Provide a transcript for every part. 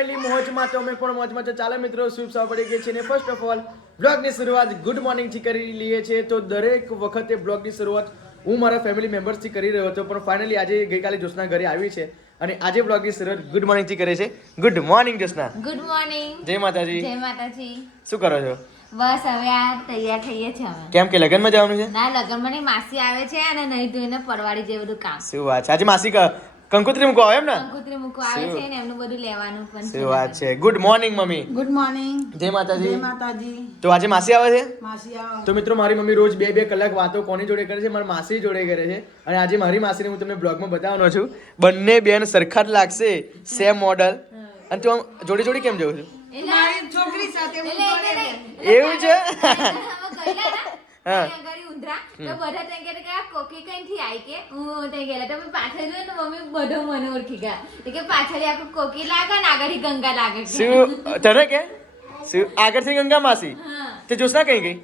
Family મોજમાં તો અમે પણ મોજમાં તો ચાલે મિત્રો શુભ સવાર પડી ગઈ છે ને ફર્સ્ટ ઓફ ઓલ બ્લોગની શરૂઆત ગુડ મોર્નિંગ થી કરી લઈએ છીએ તો દરેક વખતે બ્લોગની શરૂઆત હું મારા ફેમિલી મેમ્બર્સ થી કરી રહ્યો હતો પણ ફાઇનલી આજે ગઈકાલે જોશના ઘરે આવી છે અને આજે બ્લોગની શરૂઆત ગુડ મોર્નિંગ થી કરે છે. Good morning Joshna. Good morning. જય માતાજી. જય માતાજી. શું કરો છો? બસ હવે આ તૈયાર થઈએ છે અમે. કેમ કે લગનમાં જવાનું છે? ના લગનમાં ની માસી આવે છે અને નહીં ધોઈને પરવાડી જે બધું કામ. શું વાત છે? આજે માસી કંકોત્રી મૂકવા આવે એમ ને? કંકોત્રી મૂકવા આવે છે ને એમનું બધું લેવાનું પણ છે. શું વાત છે? Good morning mummy. Good morning. જય માતાજી. જય માતાજી. તો આજે માસી આવે છે? માસી આવો. તો મિત્રો મારી મમ્મી રોજ 2-2 કલાક વાતો કોની જોડે કરે છે? મારી માસી જોડે કરે છે અને આજે મારી માસીને હું તમને બ્લોગમાં બતાવવાનો છું. બંને બેન સરખા જ લાગશે, સેમ મોડલ. અને તું આમ જોડી જોડી કેમ જવું છું? મારી છોકરી સાથે હું જોડે છે. એવું છે? હા ઘરે ઉંદરા તો બધા તેમ કે આ કોકી કઈથી આવી કે હું તે ગયેલા તો પાછળ જોયું ને મમ્મી બધો મને ઓળખી ગયા કે પાછળ આખું કોકી લાગે ને આગળથી ગંગા લાગે. શું તને કે શું આગળથી ગંગા માસી? તે જોશના કઈ ગઈ?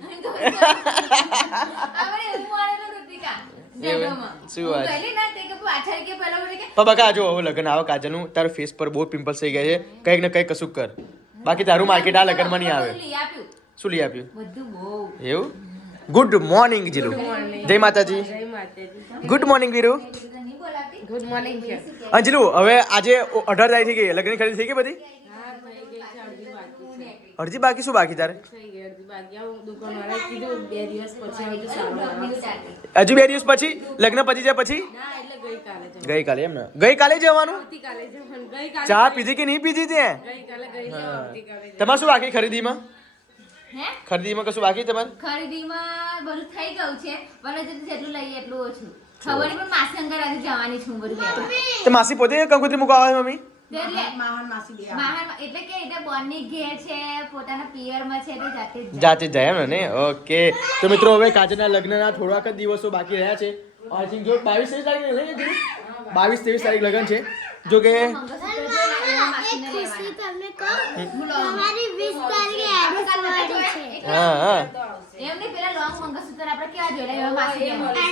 આપણે એવું માનેલું ઋતિકા જગમાં શું વાત? પહેલી ના તે કે પાછળ કે પેલા બોલે કે બકા જો હવે લગન આવે કાજલનું તારા ફેસ પર બહુ પિમ્પલ્સ થઈ ગયા છે, કંઈક ને કંઈક કશું કર, બાકી તારું માર્કેટ આ લગનમાં નહીં આવે. લઈ આપ્યું શું લઈ આપ્યું? બધું બહુ એવું? Good morning Jilu. જય માતાજી. Good morning Viru. નહીં બોલાતી. ગુડ મોર્નિંગ છે. અંજલુ હવે આજે 18 તારીખ થઈ ગઈ, લગ્ન ખરીદી થઈ ગઈ બધી? અડધી બાકી. શું બાકી તારે? હજુ 2 દિવસ પછી લગ્ન પછી જાય પછી? ગઈકાલે એમ ને? ગઈકાલે જવાનું? ચા પીધી કે નહીં પીધી ત્યાં? તમારે શું બાકી ખરીદીમાં? હે ખરીદીમાં કશું બાકી તમારે? ખરીદીમાં બધું થઈ ગયું છે પણ જેટલું લઈએ એટલું ઓછું. ખબર નહીં પણ માસી અંગર આજે જવાની છું બધું લેવા. તો માસી પોતે કંકોત્રી મૂકવા આવે મમ્મી? એટલે માહન માસી બે આવે. મહાન એટલે કે એટલે બોનની ઘેર છે પોતાના પિયરમાં છે એટલે જાતે જ જાય. જાતે જ જાય એમ ને? ઓકે. તો મિત્રો હવે કાજલના લગ્નના થોડાક જ દિવસો બાકી રહ્યા છે. આઈ થિંક જો 22-23 તારીખ લઈ 22-23 તારીખ લગ્ન છે. જો કે મંગળસૂત્ર જો એવા માસીને ખુશી લેવાના. તમને કહું તમારી 20 તારીખે એનિવર્સરી છે. હા હા એમને પેલા લોંગ મંગળસૂત્ર આપણે કેવા જોડે એવા માસી લેવાના.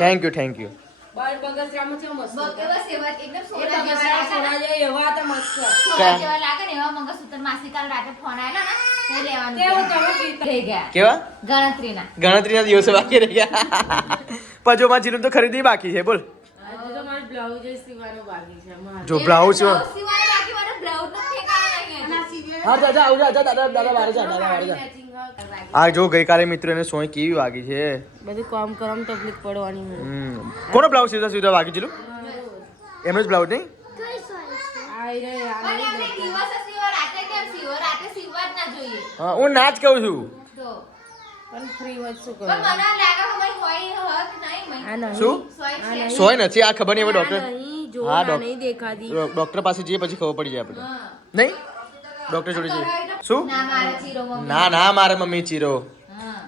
Thank you thank you. બસ એવા એકદમ સોના જેવા લાગે ને એવા મંગળસૂત્ર માસી કાલ રાતે ફોન આવેલો ને તે લેવાનું થઈ ગયા કેવા? ગણતરીના દિવસો બાકી રહી ગયા. પણ જો મારી જીલું તો ખરીદી બાકી છે. બોલ જો બ્લાઉઝ સીવાના બાકી વાળો બ્લાઉઝ નો ઠેકાણો નહીં હજી. હા દાદા આવ જા દાદા બારે જા આ જો ગઈકાલે મિત્રો એને સોય કેવી વાગી છે. બધું કામ કરવામાં તકલીફ પડવાની. કોનો બ્લાઉઝ સીધા વાગી જીલું? એમનો જ બ્લાઉઝ નહીં? કઈ સોરી છે? પણ એમને દિવસે સીવો રાતે કેમ સીવો? રાતે સીવવા જ ના જોઈએ. હા હું ના જ કહું છું. તો પણ ફ્રી વાત શું પણ મને લાગે હમણાં હોય હક નહીં મય. શું સોય છે. સોય નથી આ ખબર નહીં હવે ડોક્ટર હા નહીં દેખાતી. ડોક્ટર પાસે જઈએ પછી ખબર પડી જાય આપણે. હા. નહીં ડોક્ટર જોડે જઈએ. શું? ના મારે ચીરો મમ્મી. ના મારે મમ્મી ચીરો. હા.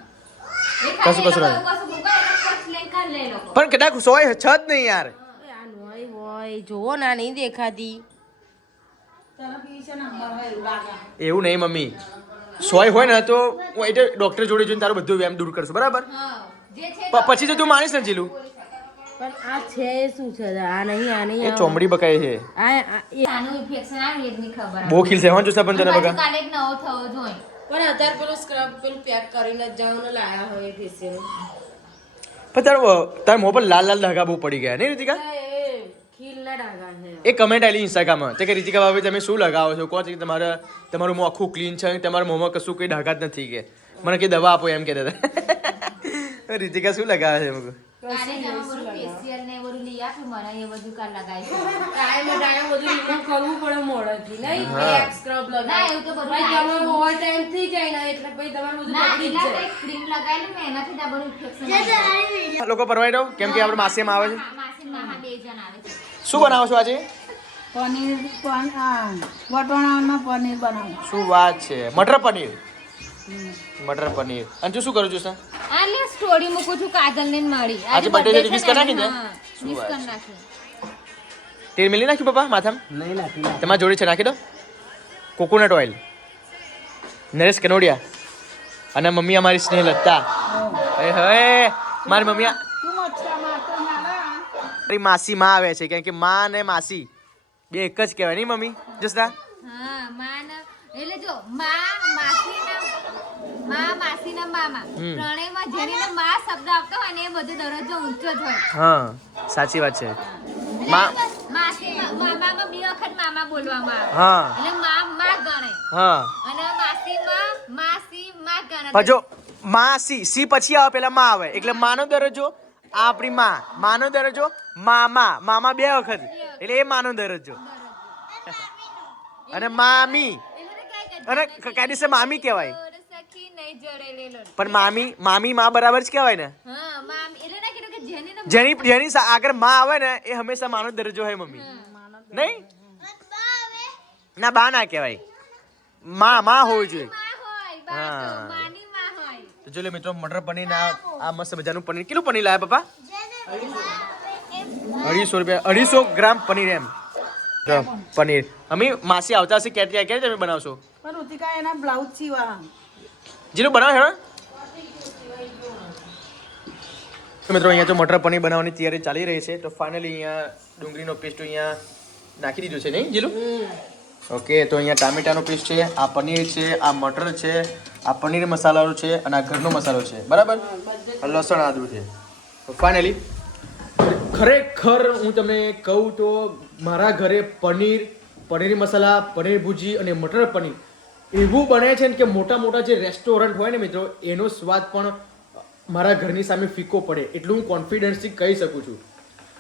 કશું કશું નહીં. કશું મૂકો એટલે પછી લઈને કાઢ લે લોકો. પણ કદાચ સોય છે જ નહીં યાર. હોય જોવો ના નહીં દેખાતી. એવું નહીં મમ્મી, સોય હોય ને તો હું એટલે ડોક્ટર જોડે જઈને તારું બધું વ્યાયામ દૂર કરશું બરાબર? હા. જે છે પછી તો તું માનીશ ને જીલું? પણ આ છે શું છે? આ નહીં આ નહીં. એ ચોમડી બકાય છે. આનું ઇન્ફેક્શન આવે એ જ નહીં ખબર. બહુ ખીલ છે. જોશે પણ તને પાછું બકા કાલે એક નવો થવો જોઈએ. પણ અત્યારે પેલું સ્ક્રબ પેલું પેક કરીને જ જવાનું લાયા હોય ફેશિયલ. પણ તારા મોં પર લાલ લાલ ધાગા બહુ પડી ગયા નહીં રીતિકા? ખીલ ના ડાઘા છે. એ કમેન્ટ આવેલી ઇન્સ્ટાગ્રામમાં તે કે રીતિકા ભાભી તમે શું લગાવો છો? કહો છે કે તમારું મોં આખું ક્લીન છે, તમારા મોંમાં કશું કોઈ ડાઘા જ નથી કે મને કે દવા આપો એમ કહેતા હતા. રીતિકા શું લગાવે છે? કાલે જ આમાં બધું facial ને એ બધું લઈ આપ્યું મને એ બધું કાલ લગાવી છે. ટાઈમ બધું remove કરવું પડે મોઢેથી નહીં. હા. પેક સ્ક્રબ ના લગાવ. એવું તો બધું ભાઈ લાગે તમારું છે. ઓવર ટાઈમ થઈ જાય ને એટલે પછી તમારું બધું ના બગડી જ એટલા તો જાય. એક ક્રીમ લગાવેલું ને એનાથી જ આ બધું ઇન્ફેક્શન જે તમારી વિડિયો લોકો પરવાઈ દો કેમ કે આપણે માસીમાં આવે છે. માસી મામા બે જણ આવે છે. શું બનાવો છો આજે? પનીર વટોણામાં પનીર બનાવું. શું વાત છે? મટર પનીર. મટર પનીર. અંજુ શું કરું છું સર? આ લે સ્ટોરી મૂકું છું કાજલ ને મારી. આજે birthday છે, wish કરી નાખી ને? હા, શું wish વાત કરી છે? નાખી. તેલ મિલી નાખ્યું પપ્પા માથામાં? નહીં નાખી. તમારી જોડે છે નાખી દો. Coconut oil. નરેશ કનોડિયા અને મમ્મી અમારી સ્નેહ લત્તા. હે મારી મમ્મી મારી માસી માં આવે છે કેમ કે માં અને માસી બે એક જ કહેવાય નહીં મમ્મી જસના? હા માં એટલે જો માસીના મામા ત્રણેયમાં જેને માં શબ્દ આવતો હોય ને એ બધો દરજ્જો ઊંચો જ હોય. હા સાચી વાત છે. મામામાં બે વખત મામા બોલવામાં આવે હા એટલે માં ગણે હા. અને માસી માં ગણે. પણ જો માસી સી પછી આવે પેલા માં આવે એટલે માનો દરજ્જો આ આપણી માનો દરજ્જો મામા બે વખત એટલે એ માનો દરજ્જો અને મામી અને કાયદેસર મામી કહેવાય સખી નહીં જોડેલો. પણ મામી માં બરાબર જ કહેવાય ને. હા મામી એટલે ના કીધું કે જેની આગળ માં આવે ને એ હંમેશા માનો દરજ્જો હોય મમ્મી નહીં ના બા ના કહેવાય માં હોવું જોઈએ. તો જો લે મિત્રો મટર પનીર ના આ મસ્ત મજાનું પનીર કેટલું પનીર લાયા પપ્પા? 250 રૂપિયા 250 ગ્રામ પનીર એમ પનીર. અમી માસી આવતા હશે ક્યારે તમે બનાવશો? પણ ઋતિકા એના બ્લાઉઝ સીવા જીલું બનાવો હેડો. મિત્રો અહીંયા તો મટર પનીર બનાવવાની તૈયારી ચાલી રહી છે. તો ફાઇનલી અહીંયા ડુંગળીનો પેસ્ટ અહીંયા નાખી દીધો છે નહીં જીલું? ઓકે તો અહીંયા ટામેટાનો પેસ્ટ છે, આ પનીર છે, આ મટર છે, આ પનીર મસાલો છે અને આ ઘરનો મસાલો છે બરાબર. લસણ આદુ છે. તો ફાઇનલી ખરેખર હું તમને કહું તો મારા ઘરે પનીર મસાલા, પનીર ભુજી અને મટર પનીર એવું બને છે કે મોટા જે રેસ્ટોરન્ટ હોય ને મિત્રો એનો સ્વાદ પણ મારા ઘરની સામે ફીકો પડે એટલું હું કોન્ફિડન્સથી કહી શકું છું.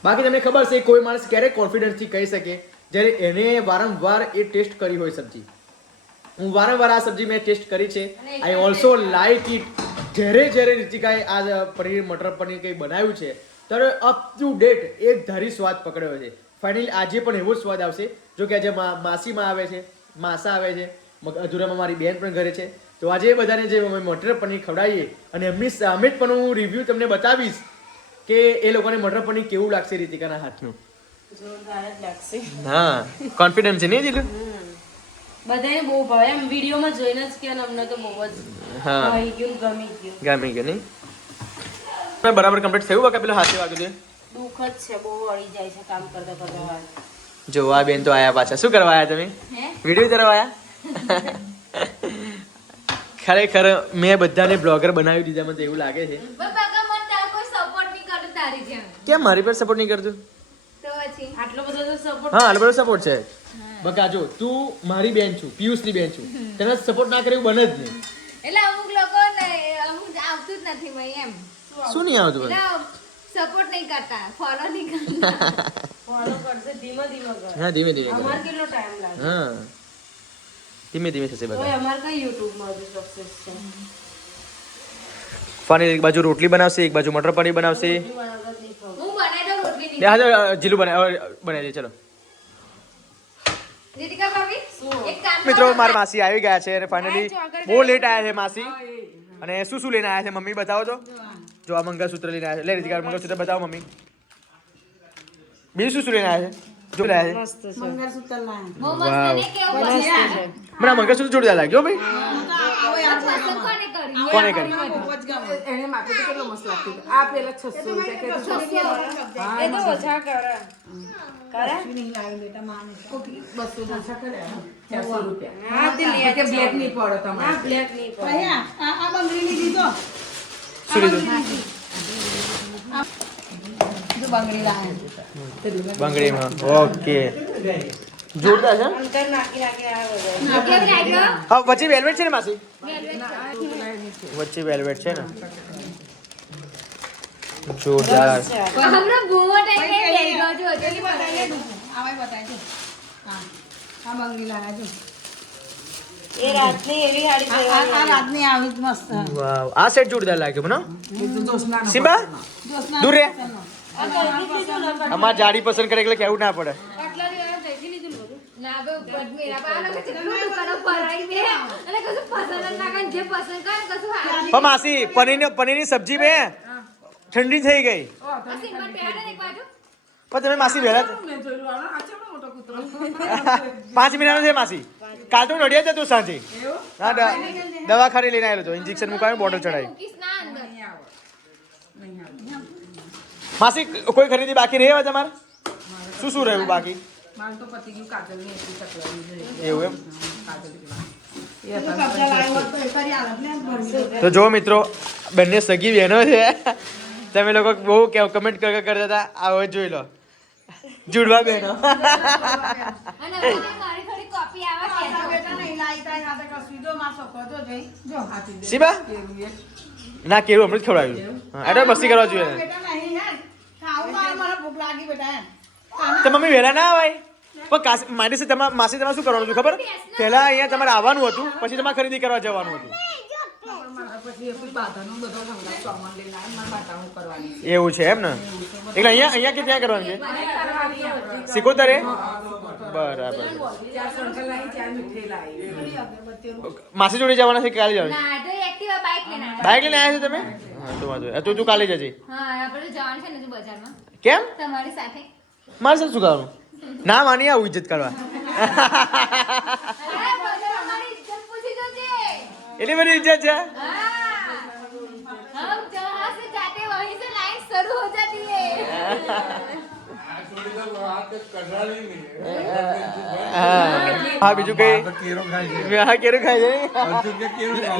બાકી તમને ખબર છે કોઈ માણસ ક્યારે કોન્ફિડન્સથી કહી શકે જ્યારે એને વારંવાર એ ટેસ્ટ કરી હોય સબ્જી. હું વારંવાર આ સબ્જી મેં ટેસ્ટ કરી છે. I also like it. જ્યારે રીતિકાએ આ મટર પનીર કંઈ બનાવ્યું છે ત્યારે અપ ટુ ડેટ એક ધારી સ્વાદ પકડ્યો છે. ફાઇનલી આજે પણ એવો જ સ્વાદ આવશે. જો કે આજે માસીમાં આવે છે, માસા આવે છે, અધૂરામાં મારી બેન પણ ઘરે છે. તો આજે બધાને જે મટર પનીર ખવડાવીએ અને એમની સામે જ પણ હું રિવ્યૂ તમને બતાવીશ કે એ લોકોને મટર પનીર કેવું લાગશે રીતિકાના હાથનું. જોરદાર જ લાગશે. હા કોન્ફિડન્સ છે નહીં જીલું? બધાને બહુ ભાવે એમ વિડીયોમાં જોઈને જ કે અમને તો બહુ જ હા ભાઈ ગયું ગમી ગમી ગયું નહીં? બરાબર કમ્પ્લીટ થયું બાકી પેલું હાથે વાગ્યું છે. દુઃખ જ છે બહુ અડી જાય છે કામ કરતા જો આ બેન તો આયા પાછા. શું કરવા આયા તમે? વિડીયો ઉતારવા આયા? ખરેખર મેં બધાને બ્લોગર બનાવી દીધા મને તો એવું લાગે છે. કેમ મારી પર સપોર્ટ નહીં કરતું? આટલો બધો તો સપોર્ટ હા આટલો બધો સપોર્ટ છે. બકા જો તું મારી બેન છું, પિયુષની બેન છું, તને સપોર્ટ ના કરે એવું બને જ નહીં. એટલે અમુક લોકો અમુક આવતું જ નથી ભાઈ એમ. શું નહીં આવતું? સપોર્ટ નહીં કરતા, ફોલો નહીં કરતા. ફોલો કરશે ધીમે ધીમે કર. હા ધીમે ધીમે કરો. અમાર કેટલો ટાઈમ લાગે? હા ધીમે ધીમે થશે બધા. ઓય અમાર કઈ YouTube માં જ સક્સેસ છે. ફાની એક બાજુ રોટલી બનાવશે, એક બાજુ મટર પનીર બનાવશે. હું બનાવત નહીં ખાઉં. હું બનાવી દઉં રોટલી ની. હા જીલું બનાવી દે ચલો. રીતિકા ભાભી એક કામ મિત્રો મારા માસી આવી ગયા છે અને ફાઇનલી બહુ લેટ આવ્યા છે માસી. અને શું લઈને આવ્યા છે મમ્મી બતાવો તો. જો આ મંગળસૂત્ર લઈને આવ્યા છે. લે રીતિકા મંગળસૂત્ર બતાવો મમ્મી. બીજું શું લઈને આવ્યા છે? જો લાયા છે મસ્ત છે. મંગળસૂત્ર લાયા બહુ મસ્ત ને કેવું પસંદ મને આ મંગળસૂત્ર જોરદાર લાગ્યો ભાઈ. પસંદ કોને કર્યું? કોને કરી? એને માથે તો કેટલો મસ્ત લાગતો હતો. આ પેલા 600 રૂપિયા એ તો ઓછા કરે. કરે? નહીં લાવ્યો બેટા માને કોકી 200 ઓછા કર્યા 400 રૂપિયા. હા તે લે કે બ્લેક નહીં પડો ના તમારે. બ્લેક નહીં પડે. અહીંયા આ બંગડીની દીધો. શું લીધું? જો બંગડી લાયા. બંગડીમાં ઓકે જોરદાર છે. અંતર નાખી નાખી આ બધે. કેવી લાગ્યો? હા વચ્ચે વેલ્વેટ છે ને માસી? વેલ્વેટ. વચ્ચે વેલ્વેટ છે ને જોરદાર. છે આ. હમણાં બહુ ટાઈમ થઈ ગયો જો જલ્દી બતાવી દે. આવાય બતાવી દે. હા આ બંગડી લાયા જો. એ રાતની એવી હાડી આ પહેરવાની. રાતની આવી જ મસ્ત. વાવ આ સેટ જોરદાર લાગ્યો મને. બીજું જોશનાનો સિમ્બા જોશના દૂર રે. આ ગરમી લીધું ને અમાર જાડી પસંદ કરે એટલે કેવું ના પડે. આટલા દિવસ જઈથી લીધું ને બધું. ના બે મેરા પાલો કે કેટલું દુકાનો ફરાઈ બે અને કશું પસંદ જ ના કરે જે પસંદ કરે કશું હાલ પણ માસી પનીરની સબ્જી બે ઠંડી થઈ ગઈ. અસીમ પણ પહેરે ને એક બાજુ પણ તમે માસી વહેલા મેં જોયું આ ચેવડો મોટો કૂતરો. 5 મહિનાનો છે માસી. કાલ તો નડિયાદ જતો સાંજે. હા દવાખાને લઈને આવેલો હતો. ઇન્જેક્શન મુકાવ્યું બોટલ ચડાવી. મૂકીશ ના અંદર માસી કોઈ ખરીદી બાકી રહે હવે તમારે? શું રહ્યું બાકી? મારે તો પતી ગયું કાજલની એટલી તકલાવી છે. એવું એમ કાજલ કેવા. એ હતા તો જો મિત્રો બંને સગી બહેનો છે તમે લોકો બહુ કમેન્ટ કરતા હતા આ હવે જોઈ લો જુડવા બહેનો અને મારી થોડી કોપી આવે છે શીબા ના કેવું હમણાં જ ખવડાવ્યું એટલે મસ્તી કરવા જોઈએ તો મમ્મી વહેલા ના આવે પણ મારી તમારે માસી તમારે શું કરવાનું હતું ખબર પહેલા અહીંયા તમારે આવવાનું હતું પછી તમારે ખરીદી કરવા જવાનું હતું પછી એ બાધાનો બધો ભંગાર સામાન લઈને આવે મારે બાધાનું કરવાની છે. એવું છે એમ ને એટલે અહીંયા કે ત્યાં કરવાનું છે સિકોતરે બરાબર ચાર સળકા લાવી, ચાર મીઠાઈ લાવી. માસી જોડે જવાના છે કે કાલે જવાનું ના તો એક્ટિવા બાઇક લઈને આવ્યા. બાઇક લઈને આવ્યા છો તમે હા તો વાંધો નહીં. તું કાલે જજે હા આપણે જવાનું છે ને હજુ બજારમાં કેમ તમારી સાથે મારે શું કરવાનું ના માની આવું ઇજ્જત કરવા અરે બજારમાં મારી ઇજ્જત પૂછી જોજે એટલી બધી ઇજ્જત છે हाँ, हम जहाँ से जाते वहीं से लाइन शुरू हो जाती है હા બીજું કઈ હા કેરું ખાય છે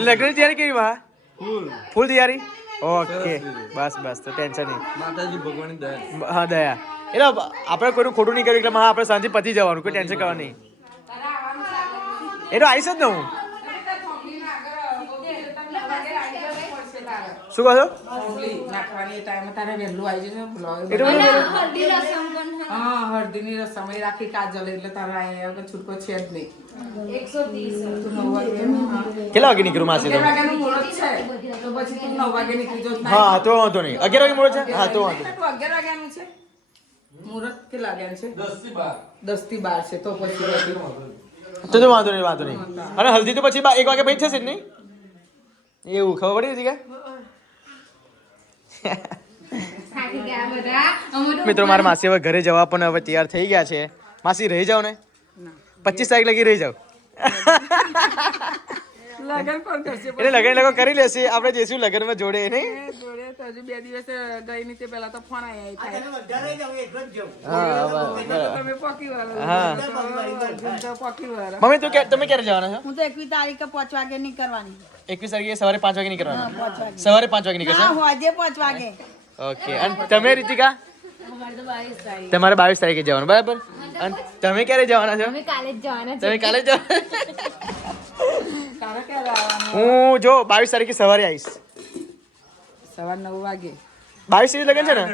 લગ્ન તૈયારી કેવી માં ફૂલ તૈયારી ઓકે બસ બસ તો ટેન્શન નહીં માતાજી ભગવાનની દયા હા દયા એટલે આપણે કોઈનું ખોટું નહીં કર્યું એટલે હા આપણે સાંજે પતી જવાનું કોઈ ટેન્શન કરવાનું નહીં એ તો આવીશ જ ને હું શું કહો છો ઓલી નાખવાની ટાઈમે તારે વહેલું આવી જશે બ્લોગ. એટલું બધું અને હલ્દી રસમ પણ है। હા હળદીની રસમ એ રાખી કાજલ એટલે તારે અહીંયા વગર છૂટકો છે જ નહીં. 130 તું 9 વાગે હા. કેટલા વાગે નીકળું માસી 11 વાગ્યાનું મુહૂર્ત છે તો પછી તું 9 વાગે નીકળી જાવ. હા તો વાંધો નહીં 11 વાગે મળે છે હા તો વાંધો નહીં. 11 વાગ્યાનું છે મુહૂર્ત કેટલા વાગ્યાનું છે? 10 થી 12 10 થી 12 છે તો પછી તો વાંધો નહીં વાંધો નહીં અને હલ્દી તો પછી 1 વાગે પછી થશે જ નહીં એવું ખબર પડી હતી કે થાકી ગયા બધા અમે તો મિત્રો મારા માસી હવે ઘરે જવા પણ હવે તૈયાર થઈ ગયા છે માસી રહી જાવ ને 25 તારીખ લગી રહી જાવ લગન કોણ કરશે? એટલે લગન લોકો કરી લેશે આપણે જઈશું લગનમાં જોડે નહીં જોડે તો હજુ 2 દિવસ ગઈ ની તે પહેલા તો ફોન આયા થાય. હા તો તમે પોકી વાળો હા. તો પોકી વાળો. મમ્મી તું તમે ક્યારે જવાના છો હું તો 21 તારીખે 5 વાગે નીકળવાની 21 તારીખે સવારે 5 વાગે નીકળવાનું 5 વાગે સવારે 5 વાગે નીકળશે ના હોજે 5 વાગે ઓકે અને તમે રીતિકા તમારે 22 તારીખે જવાનું બરાબર અને તમે ક્યારે જવાના છો અમે કાલે જ જવાના છે તમે કાલે જવાના તારે ક્યારે આવવાનું? હું જો 22 તારીખે સવારે આવીશ સવાર 9 વાગે 22 લગન છે ને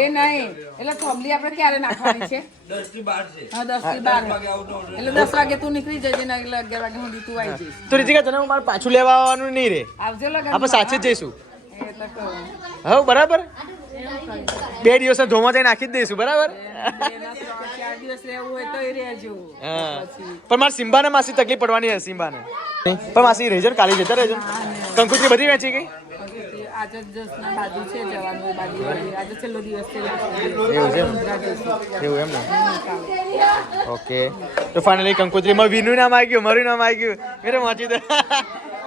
એ નહીં એટલે થોબલી આપણે ક્યારે નાખવાની છે? 10 થી 12 છે હા 10 થી 12 એટલે 10 વાગે તું નીકળી જજે ને એટલે 11 વાગે સુધી તું આવી જઈશ. તો રીતિકા તને હું મારે પાછું લેવા આવવાનું નહીં રે આવજો લગન આપણે સાથે જ જઈશું એ તો કહું. હવે બરાબર 2 દિવસના ધોમાં જઈને નાખી જ દઈશું બરાબર એના 4 દિવસ રહેવું હોય તો એ રહેજો. હા પણ મારે સિમ્બાને માસી તકલીફ પડવાની છે સિમ્બાને પણ માસી રહી જાય કાલે જતા રહેજો કંકુત્રી બધી વેચી ગઈ આજે જ જસના બાજુ છે જવાનું એ બાજુ આજે છેલ્લો દિવસ છે એવું છે એમ? એવું એમ ને ઓકે તો ફાઇનલી કંકોત્રીમાં વીનું નામ આવી ગયું મારું નામ આવી ગયું મેરે વાંચી દે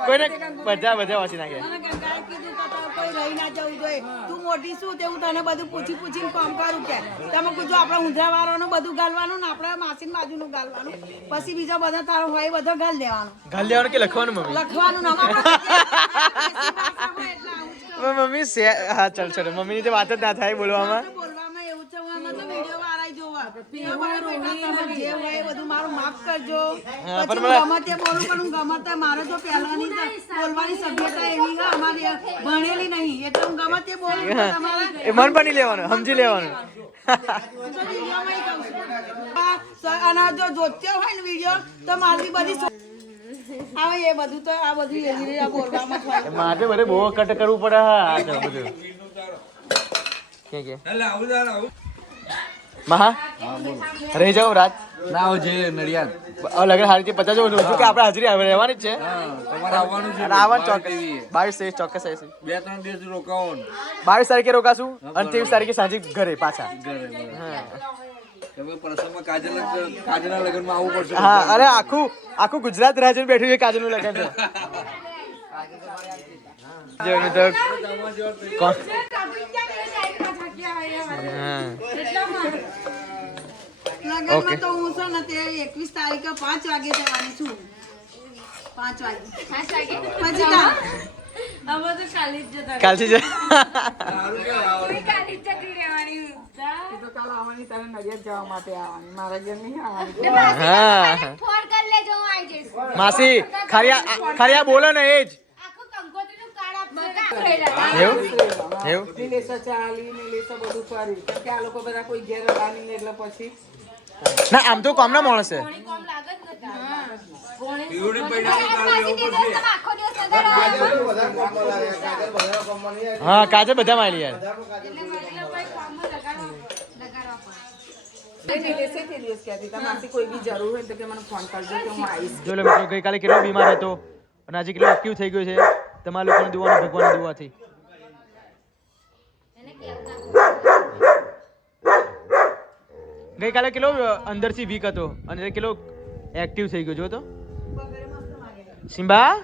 કોઈને બધા વાંચી નાખે મને ગંગાએ કીધું તો તો કોઈ રહી ના જવું જોઈએ તું મોટી શું તે હું તને બધું પૂછીને કામ કરું કે તમે કીધું આપણે ઊંધા વાળાનું બધું ગાલવાનું ને આપણે માસીન બાજુનું ગાલવાનું પછી બીજા બધા તારો હોય બધો ગાલ દેવાનો ગાલ દેવાનું કે લખવાનું મમ્મી લખવાનું નામ મમ્મી હા ચાલ ચાલ મમ્મીની તો વાત જ ના થાય બોલવામાં બોલવામાં એવું છે હું આમાં તો વિડીયો વાળા જોવા જે હોય એ બધું મારું માફ કરજો પછી હું ગમે તે બોલું પણ હું ગમે તે મારે જો પહેલાની બોલવાની સભ્યતા એવી છે અમારી ભણેલી નહીં એટલે હું ગમે તે બોલું તો તમારે એ મન પણ નહીં લેવાનું સમજી લેવાનું અને જો જોત્યો હોય ને વિડીયો તો મારી બધી હવે એ બધું તો આ બધું એવી રીતે બોલવામાં જ હોય માટે બધે બહુ કટ કરવું પડે હા ચાલ બધું કે એટલે આવું તાર આવું મહા રહી જાઓ રાત ના આવો જે નડિયાદ લગન હારી 50 કે આપણે હાજરી રહેવાની જ છે તમારે આવવાનું છે અને આવવાનું ચોક્કસ 22 ચોક્કસ આવીશું 2-3 દિવસ રોકાવો ને 22 તારીખે રોકાશું અને 23 તારીખે સાંજે ઘરે પાછા ઘરે તમે પ્રસંગમાં કાજલના લગ્નમાં આવવું પડશે હા અરે આખું ગુજરાત રાજ્ય બેઠું છે કાજલનું લગ્ન છે જેનું તો કોણ હા લગ્નમાં તો હું છે ને તે 21 તારીખે 5 વાગે જવાની છું 5 વાગે પછી અમે તો કાલે જ જતા કાલથી જ કાલી ચકરી રહેવાની એ તો કાલ આવવાની તારે નડિયાદ જવા માટે આવવાની મારા ઘેર નહીં આવવાની હા ફોન કરી લેજો હું આવી જઈશ માસી ખરિયા બોલો ને એ જ આખું કંકોત્રીનું કાર્ડ આપજો એવું એવું નિલેશા ચાલી નિલેશા બધું ફરી કેમ કે આ લોકો બધા કોઈ ઘેર હતા નહીં એટલે પછી ના આમ તો કામના માણસ છે કોમ લાગે જ નતા પીવડી પૈડાનું કામ લેવું પડશે. આખો દિવસ નતા રહ્યા હા કાજે બધા મારી યાર નિલેશે તે દિવસ કહેતી હતા માસી કોઈ બી જરૂર હોય તો કે મને ફોન કરજો કે હું આવીશ જો લે મિત્રો ગઈકાલે કેટલો બીમાર હતો અને આજે કેટલો એક્ટિવ થઈ ગયો છે તમારા લોકોની દુઆ ભગવાનની દુઆથી ગઈકાલે કેટલો અંદરથી વીક હતો અને કેટલો એક્ટિવ થઈ ગયો જો તો સિમ્બા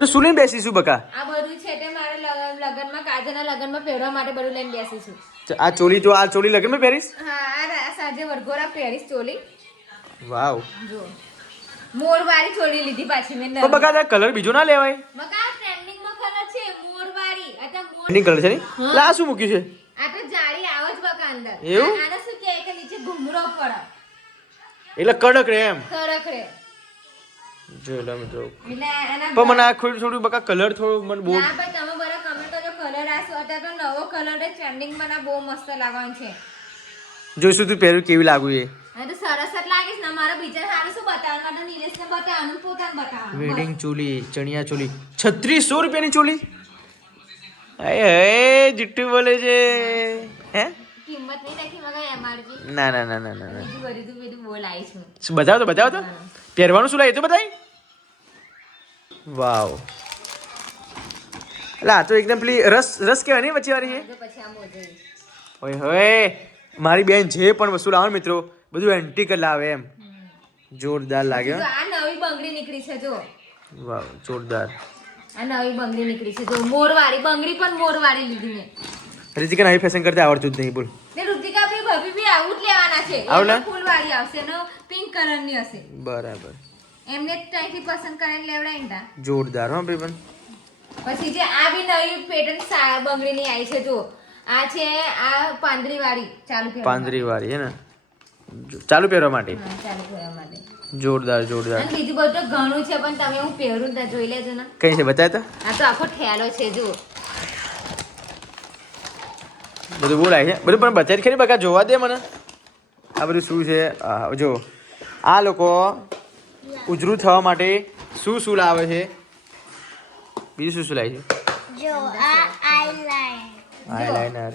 તો સુલીને બેસીશું બકા આ બધું છે તે મારે લગનમાં કાજલના લગનમાં પહેરવા માટે બધું લઈને બેસીશું આ ચોલી લગન માં પહેરીશ હા આ સાંજે વરઘોડા પહેરીશ ચોલી વાવ જો મોરવાળી ચોલી લીધી પાછી મેં તો બકા આ કલર બીજો ના લેવાય બકા ટ્રેન્ડિંગમાં કલર છે મોરવાળી આ મોર એની કલર છે ને એટલે આ શું મૂક્યું છે આ તો જાળી આવે જ બકા અંદર એવું? આને શું કહે કે નીચે ઘુમરો પડે એટલે કડક રે એમ કડક રે જો લે મિત્રો એટલે એના પણ મને આ થોડું બકા કલર થોડું મને બહુ ના ભાઈ તમે બરા કમેન્ટ કરજો કલર આસો અત્યારે તો નવો કલર છે ટ્રેન્ડિંગ માં બહુ મસ્ત લાગવાનો છે જોઈશું તું પહેર્યું કેવી લાગુ એ આ તો સરસ જ લાગે છે ને મારા બીજા હારું શું બતાવવાનું માટે નીલેશને બતાવવાનું પોતાને બતાવવાનું વેડિંગ ચોલી ચણિયા ચોલી 3600 રૂપિયાની ચોલી એ જીટ્ટુ બોલે છે હે કિંમત નહીં રાખી મગા એમઆરપી ના ના ના ના ના બધું બોલ આવીશ હું શું બતાવો તો પહેરવાનું શું લાગે તો બતાય વાવ એટલે આ તો એકદમ પેલી રસ કહેવાય ને વચ્ચે વાળી છે તો પછી આ મોજે ઓય હોય મારી બેન જે પણ વસ્તુ લાવે ને મિત્રો બધું એન્ટિક જ લાવે એમ જોરદાર લાગે જો આ નવી બંગડી નીકળી છે જો વાવ જોરદાર આ નવી બંગડી નીકળી છે જો મોરવાળી બંગડી પણ મોરવાળી લીધી મેં રીતિકા નવી ફેશન કરતા આવડતું જ નહીં બોલ ને ઋતિકા ભાઈ ભાભી બી આવું જ લેવાના છે આવું ને? ફૂલવાળી આવશે ને પિંક કલરની હશે બરાબર એમને ત્યાંથી પસંદ કરીને લેવડાવી ને જોરદાર હો ભાઈ પણ પછી જે આ બી નવી પેટર્ન બંગડીની આવી છે જો આ છે આ પાંદડી વાળી ચાલુ પહેરવા પાંદરી વાળી હે ને ચાલુ પહેરવા માટે માટે. હા, ચાલુ પહેરવા માટે જોરદાર જોરદાર અને બીજું બધું તો ઘણું છે પણ તમે હું પહેરું જ ના જોઈ લેજો ને કઈ છે બતાય તો આ તો આખો ઠેલો છે જો બધું બોલાય છે બધું પણ બતાય ખરી બકા જોવા દે મને આ બધું શું છે જો આ લોકો ઉજરું થવા માટે શું લાવે છે બીજું શું લાવે છે જો આ આઈલાઈન આઈલાઇનર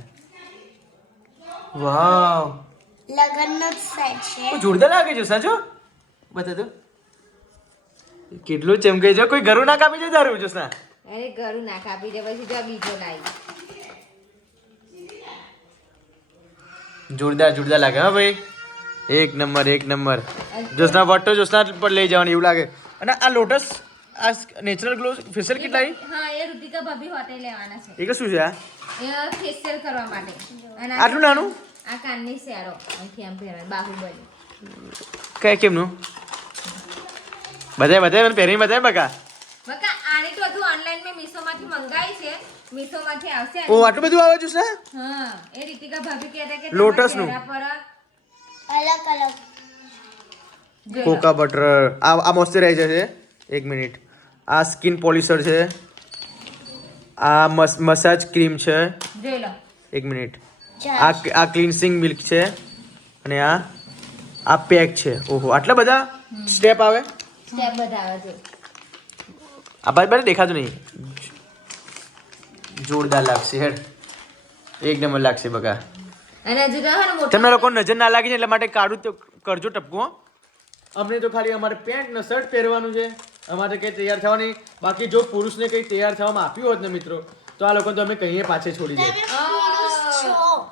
વાવ લગનનો સેટ છે જોરદાર લાગે છે સાચો બતા તો કેટલું ચમકે છે કોઈ ઘરું ના કાપી છે તારું જોસના અરે ઘરું ના કાપી દે પછી જો આ બીજો લાવી જોરદાર લાગે હા ભાઈ એક નંબર જોસના વટ્ટો જોસના પર લઈ જવાની એવું લાગે અને આ લોટસ આ નેચરલ ગ્લો ફેશિયલ કેટલા આવી હા એ ઋતિકા ભાભી હોટેલ લેવાના છે એ શું છે આ એ ફેશિયલ કરવા માટે અને આટલું નાનું આ કાનની સેરો અહીંથી આમ પહેરવાની બાહુબલી કઈ કેમનું બતાય મને પહેરી બતાય બકા બકા આની તો હજુ ઓનલાઈન મેં મીશોમાંથી મંગાવી છે મીશોમાંથી આવશે ઓ આટલું બધું આવે છે સર હા એ રીતિકા ભાભી કહેતા કે લોટસનું. તમારા અલગ અલગ ચહેરા પર કોકા બટર આ મોઇશ્ચરાઇઝર છે એક મિનિટ આ સ્કિન પોલિશર છે આ મસાજ ક્રીમ છે જોઈ લો એક મિનિટ આ ક્લિન્સિંગ મિલ્ક છે અને આ પેક છે ઓહો આટલા બધા સ્ટેપ આવે સ્ટેપ બતાવે છે આ બાજુ દેખાતું નહીં જોરદાર લાગશે હેડ એક નંબર લાગશે બકા અને હજુ તો હે ને મોટો તમને લોકો નજર ના લાગી ને એટલા માટે કાઢું તો કરજો ટપકું હો અમને તો ખાલી અમારે પેન્ટ ને શર્ટ પહેરવાનું છે અમારે કંઈ તૈયાર થવાની બાકી જો પુરુષને કંઈ તૈયાર થવામાં આપ્યું હોત ને મિત્રો તો આ લોકો તો અમે કહીએ પાછે છોડી દે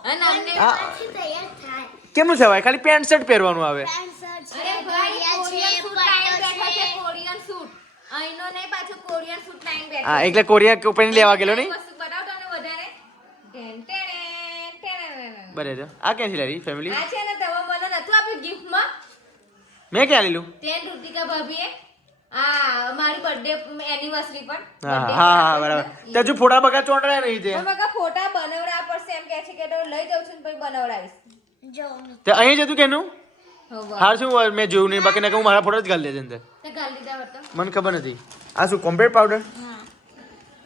અને અમને પછી તૈયાર થાય કેમનું થવાય ખાલી પેન્ટ શર્ટ પહેરવાનું આવે પેન્ટ શર્ટ છે અરે ભાઈ ઘડિયાળ કોરિયન છે સૂટ લાઈન બેઠા છે કોરિયન સૂટ અહીંનો નહીં પાછો કોરિયન સૂટ લાઈન હા બેઠા એટલે કોરિયા ઉપર લેવા ગયેલો નહીં વસ્તુ બતાવો તમને વધારે બરાબર આ ક્યાંથી લાવી ફેમિલી આ છે ને તમે મને નતું આપ્યું ગિફ્ટમાં મેં ક્યાં લીધું 10 ઋતિકા ભાભીએ આ મારી બર્થડે એનિવર્સરી પર હા હા હા બરાબર તે હજુ ફોટા બગા ચોંટાડ્યા નહીં તે પણ મગા ફોટા બનાવડા પડશે એમ કહે છે કે તો લઈ જાઉં છું ને પછી બનાવડાવીશ તે અહીં જતું કેનું હોવા હાર શું મેં જોયું નહીં બાકી હું મારા ફોટો જ ગાલી દેજે અંદર તે ગાલી દીધા હતો મને ખબર નથી આ શું કોમ્પેક્ટ પાવડર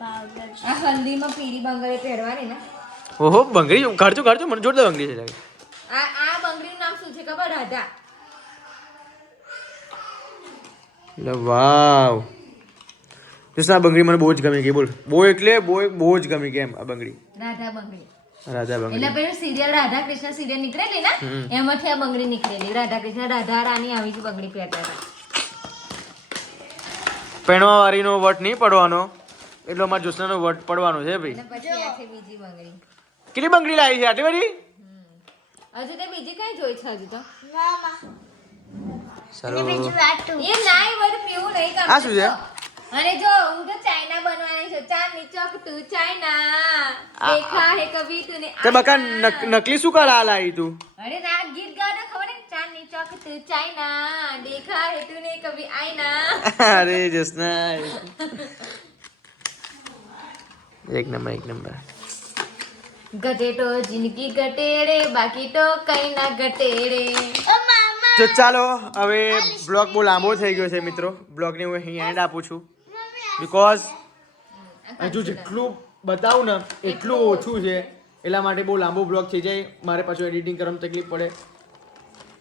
આ હલ્દીમાં પીળી બંગડી પહેરવાની ને ઓહો બંગડી કાઢજો મને જોરદાર બંગડી છે લાગે આ બંગડીનું નામ શું છે ખબર રાધા એટલે વાવ કૃષ્ણ આ બંગડી મને બહુ જ ગમી ગઈ બોલ બહુ એટલે બહુ જ ગમી ગઈ એમ આ બંગડી રાધા બંગડી રાધા બંગડી એટલે પેલું સિરિયલ રાધા કૃષ્ણ સિરિયલ નીકળેલી ને એમાંથી આ બંગડી નીકળેલી રાધા કૃષ્ણ રાધા રાની આવી જ બંગડી પહેરતા હતા પહેણવા વાળીનો વટ નહીં પડવાનો એટલો અમારા જોશનાનો વટ પડવાનો છે ભાઈ અને પછી આ છે બીજી બંગડી કેટલી બંગડી લાવી છે આટલી બધી હજુ તે બીજી કઈ જોઈ છે હજુ તો સારું એ ના એ બધું પીવું નહીં કરતો. આ શું છે? અને જો હું તો ચાઇના બનવાની છું ચાંદની ચોક તું ચાઇના દેખા હે કભી તूने તે બકા નકલી શું કરા લાવી તું અરે ના ગીત ગાતા ખબર ને ચાંદની ચોક તું ચાઇના દેખા હે તूने કભી આઈના અરે જસના એક નંબર ઘટે તો જિંદગી ઘટેડે બાકી તો કઈ ના ઘટેડે તો ચાલો હવે બ્લોગ બહુ લાંબો થઈ ગયો છે મિત્રો બ્લોગને હું અહીં એન્ડ આપું છું બીકોઝ હજુ જેટલું બતાવું ને એટલું ઓછું છે એટલા માટે બહુ લાંબો બ્લોગ થઈ જાય મારે પાછું એડિટિંગ કરવામાં તકલીફ પડે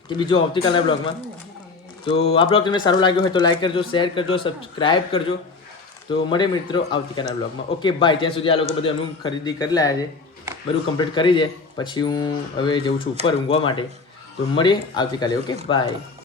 કે બીજો આવતીકાલના બ્લોગમાં તો આ બ્લોગ તમને સારો લાગ્યો હોય તો લાઈક કરજો શેર કરજો સબસ્ક્રાઇબ કરજો તો મળે મિત્રો આવતીકાલના બ્લોગમાં ઓકે બાય ત્યાં સુધી આ લોકો બધું એનું ખરીદી કરી લાયા છે બધું કમ્પ્લીટ કરી દે પછી હું હવે જઉં છું ઉપર ઊંઘવા માટે તો મળીએ આવતીકાલે ઓકે બાય